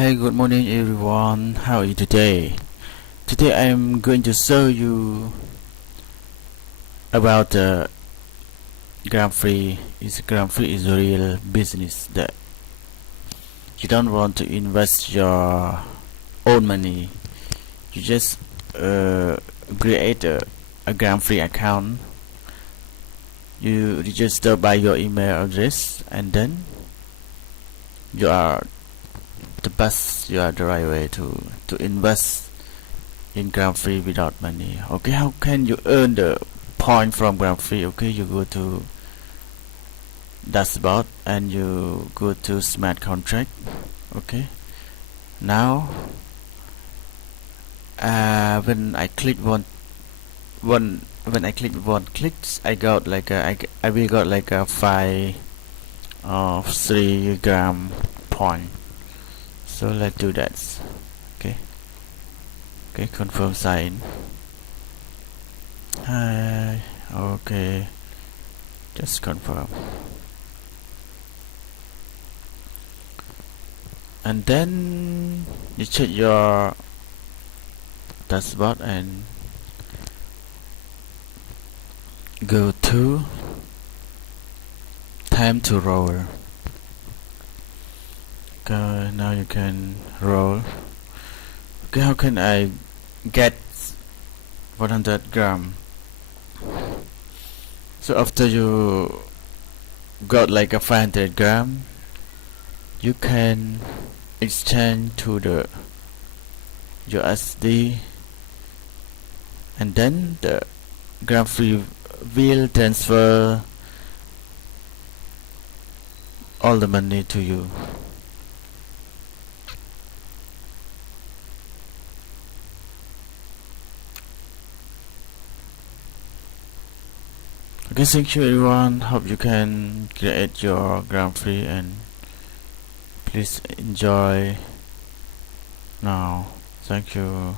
Hey, good morning everyone. How are you today? Today I'm going to show you about GramFree. GramFree is a real business that you don't want to invest your own money. You just create a GramFree account. You register by your email address, and then you are the right way to invest in GramFree without money. Okay, how can you earn the point from GramFree? Okay, you go to dashboard and you go to smart contract. Okay, now when I click one clicks, I got like I will got like a 5 of 3 gram point. So let's do that. Okay, confirm sign. Hi. Okay, just confirm, and then you check your dashboard and go to time to roll. Okay, now you can roll. Okay, how can I get 100 gram? So after you got like a 500 gram, you can exchange to the USD, and then the GramFree will transfer all the money to you. Okay, thank you everyone. Hope you can create your GramFree, and please enjoy now. Thank you.